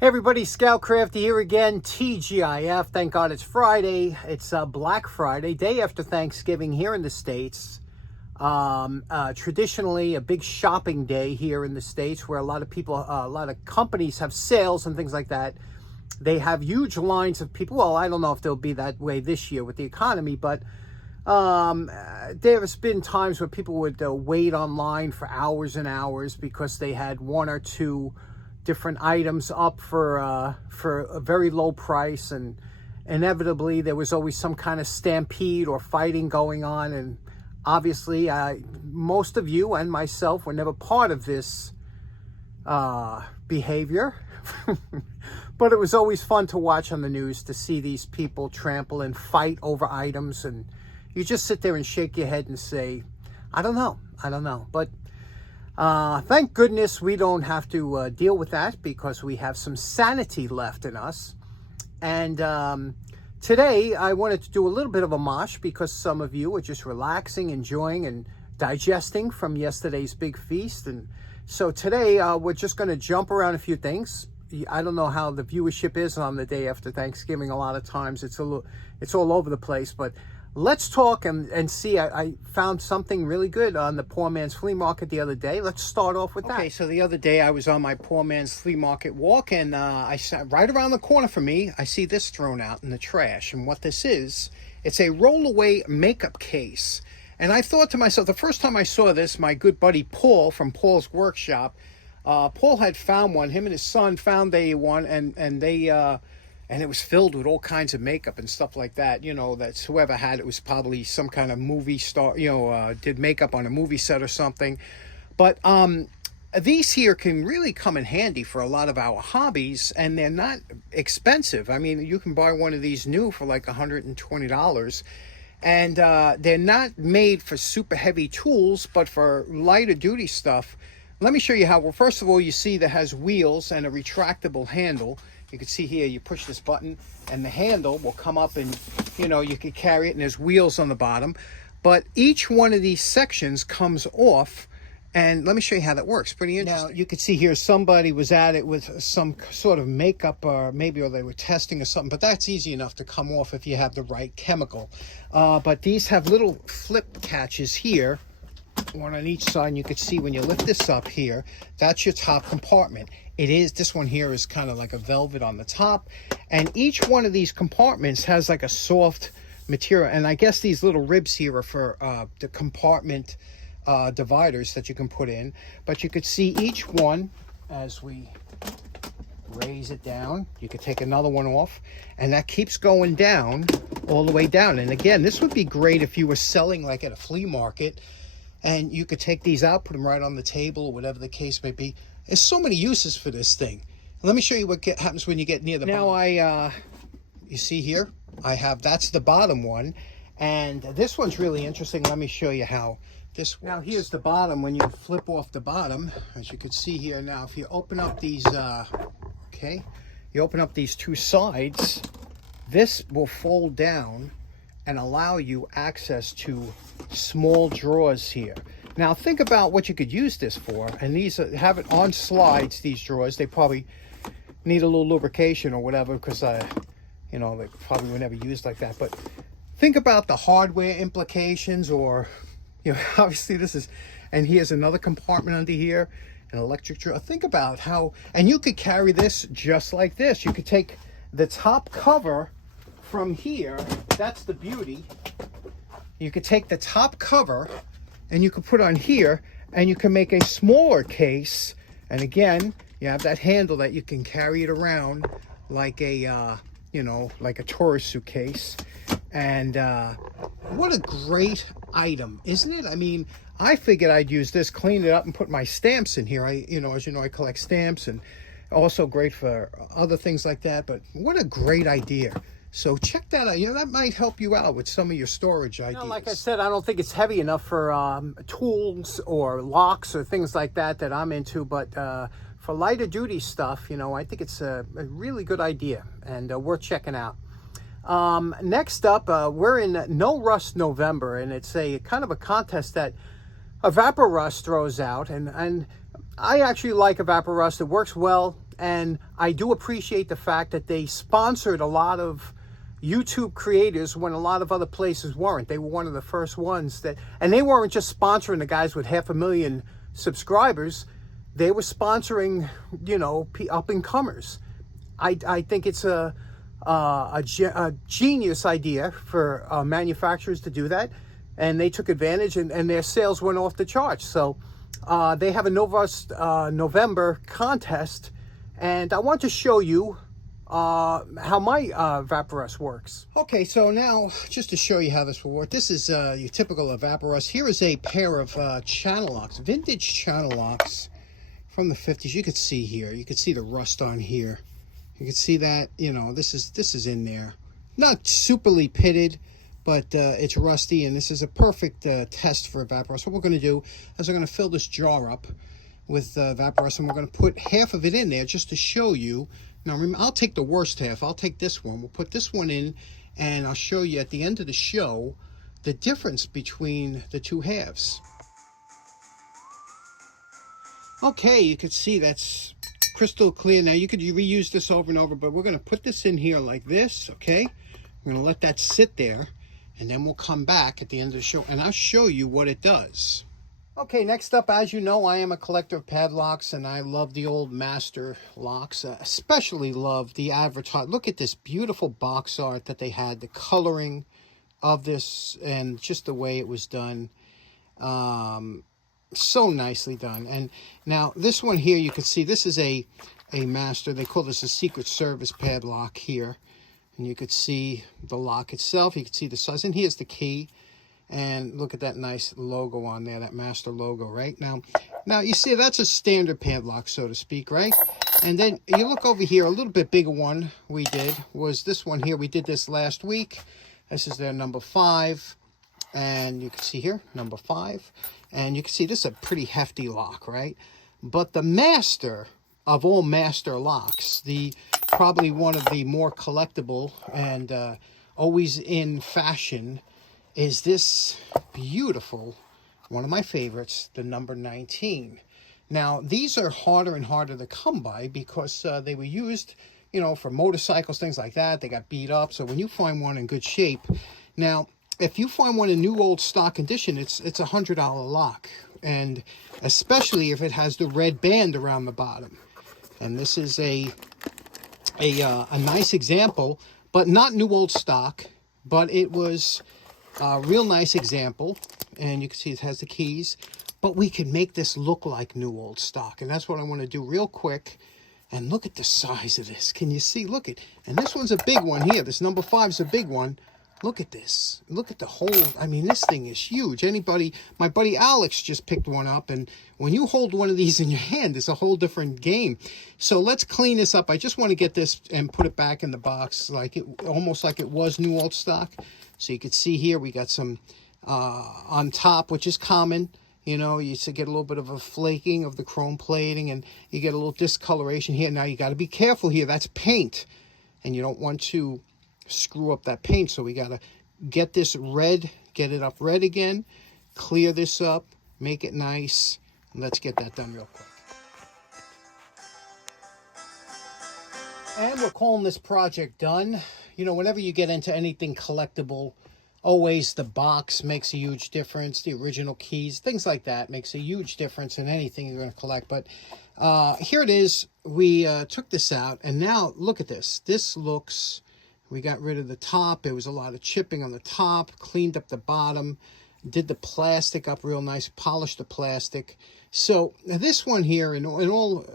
Hey everybody, Scoutcrafty here again, TGIF. Thank God it's Friday. It's Black Friday, day after Thanksgiving here in the States. Traditionally a big shopping day here in the States where a lot of people, a lot of companies have sales and things like that. They have huge lines of people. Well, I don't know if they'll be that way this year with the economy, but there's been times where people would wait online for hours and hours because they had one or two different items up for a very low price, and inevitably there was always some kind of stampede or fighting going on. And obviously most of you and myself were never part of this behavior. But it was always fun to watch on the news to see these people trample and fight over items, and you just sit there and shake your head and say, I don't know. But thank goodness we don't have to deal with that, because we have some sanity left in us. And today I wanted to do a little bit of a mosh, because some of you are just relaxing, enjoying, and digesting from yesterday's big feast. And so today we're just going to jump around a few things. I don't know how the viewership is on the day after Thanksgiving. A lot of times it's all over the place, but let's talk and see. I found something really good on the poor man's flea market the other day. Let's start off with that. Okay, so the other day I was on my poor man's flea market walk, and I sat right around the corner from me. I see this thrown out in the trash, and what this is, it's a roll-away makeup case. And I thought to myself, the first time I saw this, my good buddy Paul from Paul's Workshop, Paul had found one. Him and his son found one, and it was filled with all kinds of makeup and stuff like that. You know, that's whoever had it was probably some kind of movie star, did makeup on a movie set or something. But these here can really come in handy for a lot of our hobbies, and they're not expensive. I mean, you can buy one of these new for like $120. And they're not made for super heavy tools, but for lighter duty stuff. Let me show you how. Well, first of all, you see that has wheels and a retractable handle. You can see here, you push this button and the handle will come up, and you can carry it, and there's wheels on the bottom. But each one of these sections comes off, and let me show you how that works. Pretty interesting. Now, you can see here somebody was at it with some sort of makeup, or they were testing or something, but that's easy enough to come off if you have the right chemical. But these have little flip catches here, one on each side, and you can see when you lift this up here, that's your top compartment. This one here is kind of like a velvet on the top, and each one of these compartments has like a soft material, and I guess these little ribs here are for the compartment dividers that you can put in. But you could see each one, as we raise it down, you could take another one off, and that keeps going down all the way down. And again, this would be great if you were selling like at a flea market, and you could take these out, put them right on the table, or whatever the case may be. There's so many uses for this thing. Let me show you what happens when you get near the bottom. Now you see here, that's the bottom one, and this one's really interesting. Let me show you how this works. Now here's the bottom. When you flip off the bottom, as you can see here, now if you open up these, you open up these two sides, this will fold down and allow you access to small drawers here. Now think about what you could use this for, and these have it on slides, these drawers. They probably need a little lubrication or whatever, because they probably were never used like that. But think about the hardware implications, or obviously this is, and here's another compartment under here, an electric drawer. Think about how, and you could carry this just like this. You could take the top cover from here, that's the beauty. You could take the top cover and you could put on here, and you can make a smaller case. And again, you have that handle that you can carry it around like a like a tourist suitcase. And what a great item, isn't it? I mean, I figured I'd use this, clean it up, and put my stamps in here. As you know, I collect stamps, and also great for other things like that. But what a great idea. So check that out. That might help you out with some of your storage ideas. Like I said, I don't think it's heavy enough for tools or locks or things like that I'm into. But for lighter duty stuff, I think it's a really good idea, and worth checking out. Next up, we're in No Rust November, and it's a kind of a contest that Evaporust throws out, and I actually like Evaporust. It works well. And I do appreciate the fact that they sponsored a lot of YouTube creators when a lot of other places weren't. They were one of the first ones that, and they weren't just sponsoring the guys with 500,000 subscribers. They were sponsoring, you know, up-and-comers. I think it's a genius idea for manufacturers to do that, and they took advantage, and their sales went off the charts. So they have a November contest, and I want to show you how my Evaporust works. Okay, so now just to show you how this will work, this is your typical Evaporust. Here is a pair of channel locks, vintage channel locks from the 50s. You could see here, you could see the rust on here. You can see that, you know, this is in there. Not superly pitted, but it's rusty, and this is a perfect test for Evaporust. What we're going to do is we're going to fill this jar up with Evaporust, and we're going to put half of it in there just to show you. Now, remember, I'll take the worst half. I'll take this one. We'll put this one in, and I'll show you at the end of the show the difference between the two halves. Okay, you can see that's crystal clear. Now, you could reuse this over and over, but we're going to put this in here like this, okay? We're going to let that sit there, and then we'll come back at the end of the show, and I'll show you what it does. Okay, next up, as you know, I am a collector of padlocks, and I love the old master locks. Especially love the advertise. Look at this beautiful box art that they had, the coloring of this, and just the way it was done. So nicely done. And now this one here, you can see this is a master. They call this a Secret Service padlock here. And you could see the lock itself. You can see the size. And here's the key. And look at that nice logo on there, that master logo, right? Now you see that's a standard padlock, so to speak, right? And then you look over here, a little bit bigger one we did was this one here. We did this last week. This is their number 5. And you can see here, number 5. And you can see this is a pretty hefty lock, right? But the master of all master locks, probably one of the more collectible and always in fashion, is this beautiful, one of my favorites, the number 19. Now, these are harder and harder to come by because they were used, you know, for motorcycles, things like that. They got beat up. So when you find one in good shape, now, if you find one in new old stock condition, it's a $100 lock. And especially if it has the red band around the bottom. And this is a nice example, but not new old stock, but it was a real nice example, and you can see it has the keys, but we can make this look like new old stock, and that's what I want to do real quick. And look at the size of this. Can you see? Look at, and this one's a big one here. This number 5 is a big one. Look at this. Look at the whole, I mean, this thing is huge. My buddy Alex just picked one up, and when you hold one of these in your hand, it's a whole different game. So let's clean this up. I just want to get this and put it back in the box, like almost like it was new old stock. So you can see here, we got some on top, which is common. You know, you get a little bit of a flaking of the chrome plating, and you get a little discoloration here. Now, you got to be careful here. That's paint, and you don't want to screw up that paint. So we got to get this red, get it up red again, clear this up, make it nice, and let's get that done real quick. And we're calling this project done. You know, whenever you get into anything collectible, always the box makes a huge difference. The original keys, things like that, makes a huge difference in anything you're going to collect. But here it is. We took this out, and now look at this. This looks, we got rid of the top. There was a lot of chipping on the top, cleaned up the bottom, did the plastic up real nice, polished the plastic. So this one here,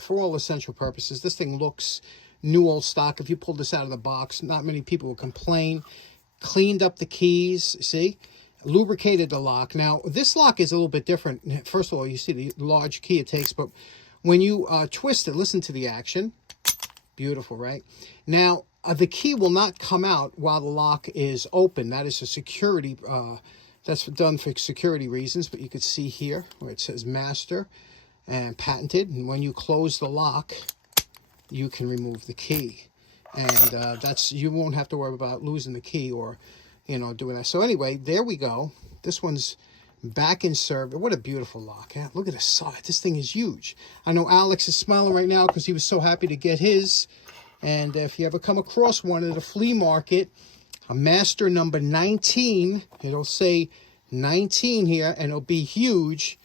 for all essential purposes, this thing looks new old stock. If you pulled this out of the box, not many people will complain. Cleaned up the keys, see? Lubricated the lock. Now, this lock is a little bit different. First of all, you see the large key it takes, but when you twist it, listen to the action. Beautiful, right? Now, the key will not come out while the lock is open. That is a security, that's done for security reasons, but you can see here where it says master and patented. And when you close the lock, you can remove the key. And you won't have to worry about losing the key or, you know, doing that. So anyway, there we go. This one's back in service. What a beautiful lock. Yeah, look at the size. This thing is huge. I know Alex is smiling right now because he was so happy to get his. And if you ever come across one at a flea market, a master number 19, it'll say 19 here, and it'll be huge.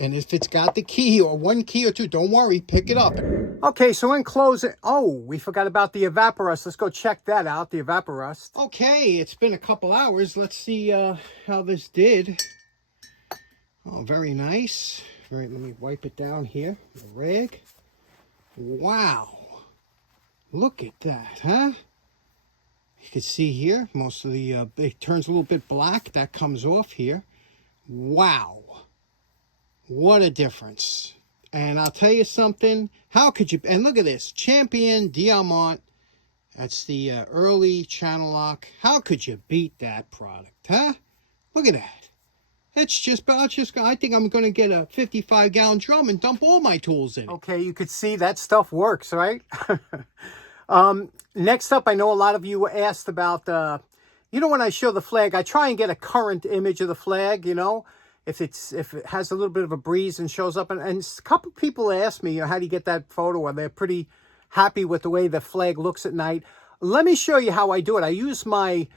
And if it's got the key or one key or two, don't worry, pick it up. Okay, so in closing, oh, we forgot about the Evaporust. Let's go check that out, the Evaporust. Okay, it's been a couple hours. Let's see how this did. Oh, very nice. Let me wipe it down here, the rag. Wow. Look at that, huh? You can see here, most of the, it turns a little bit black. That comes off here. Wow. What a difference. And I'll tell you something. How could you, and look at this. Champion Diamant. That's the early channel lock. How could you beat that product, huh? Look at that. It's just, I think I'm going to get a 55-gallon drum and dump all my tools in it. Okay, you could see that stuff works, right? Next up, I know a lot of you asked about, you know, when I show the flag, I try and get a current image of the flag, you know, if it has a little bit of a breeze and shows up. And a couple people asked me, you know, how do you get that photo? Are they pretty happy with the way the flag looks at night? Let me show you how I do it. I use my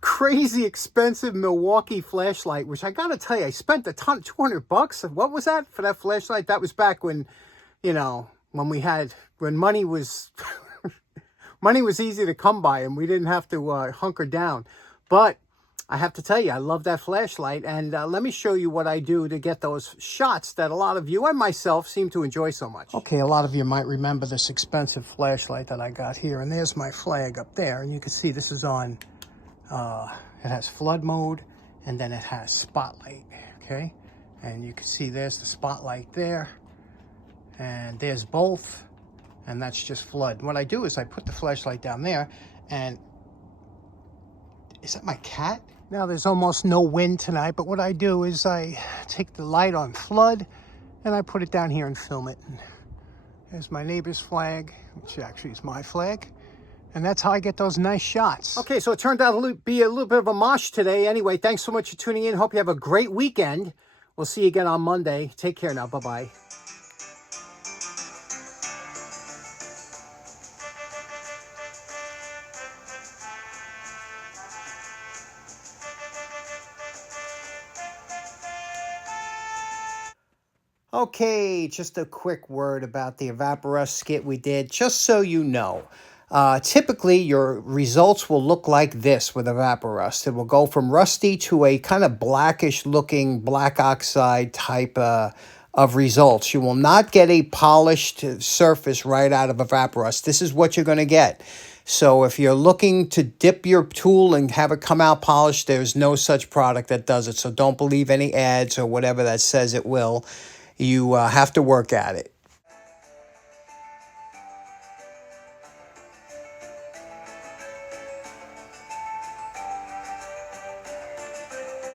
crazy expensive Milwaukee flashlight, which I gotta tell you, I spent a ton, $200. What was that for that flashlight? That was back when, you know, when money was money was easy to come by and we didn't have to hunker down. But I have to tell you, I love that flashlight. And let me show you what I do to get those shots that a lot of you and myself seem to enjoy so much. Okay, a lot of you might remember this expensive flashlight that I got here. And there's my flag up there. And you can see this is on, it has flood mode, and then it has spotlight, okay? And you can see there's the spotlight there. And there's both. And that's just flood. What I do is I put the flashlight down there, and is that my cat? Now there's almost no wind tonight, but what I do is I take the light on flood and I put it down here and film it. And there's my neighbor's flag, which actually is my flag. And that's how I get those nice shots. Okay, so it turned out to be a little bit of a mosh today. Anyway, thanks so much for tuning in. Hope you have a great weekend. We'll see you again on Monday. Take care now. Bye-bye. Okay, just a quick word about the Evaporust skit we did, just so you know. Typically, your results will look like this with Evaporust. It will go from rusty to a kind of blackish looking black oxide type of results. You will not get a polished surface right out of Evaporust. This is what you're going to get. So if you're looking to dip your tool and have it come out polished, there's no such product that does it. So don't believe any ads or whatever that says it will. You have to work at it.